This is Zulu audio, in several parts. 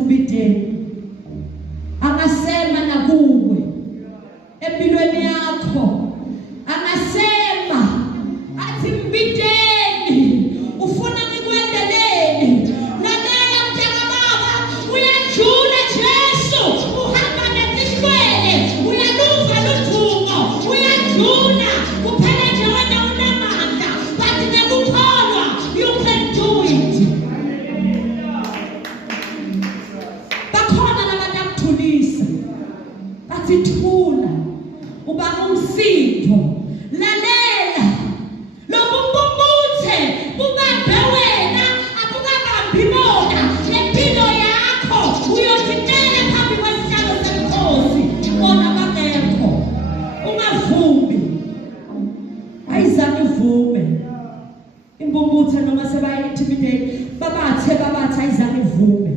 umbideni angasema nakuwe empilweni yakho, angasema athi mbideni ufuna ngikwendeleni. Lalela mntaka baba, uyajula Jesu, uhamba nesishwele, uyaluva luthungo, uyajula kuphela nje wena unamandla, but nekukholwa you can do it. Bakhona labantu akuthulisa bathi thula uba umsindvo. Lalela lobumbuthe bubambe wena, abukabambi bona nempilo yakho. Uyozitela phambi kwesihlalo senkosi bona bangekho. Ungavumi, ayizange uvume imbumbuthe noma sebayi-intimidate babathe ayizange uvume.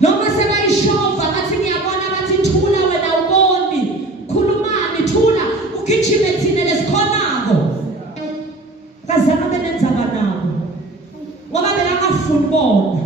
Noma sebayishova bathi ngiyabona, bathi thula wena uboni, khulumani thula ugijime thina lesikhonako. Kazange benenzaba nabo ngoba belangafuni bona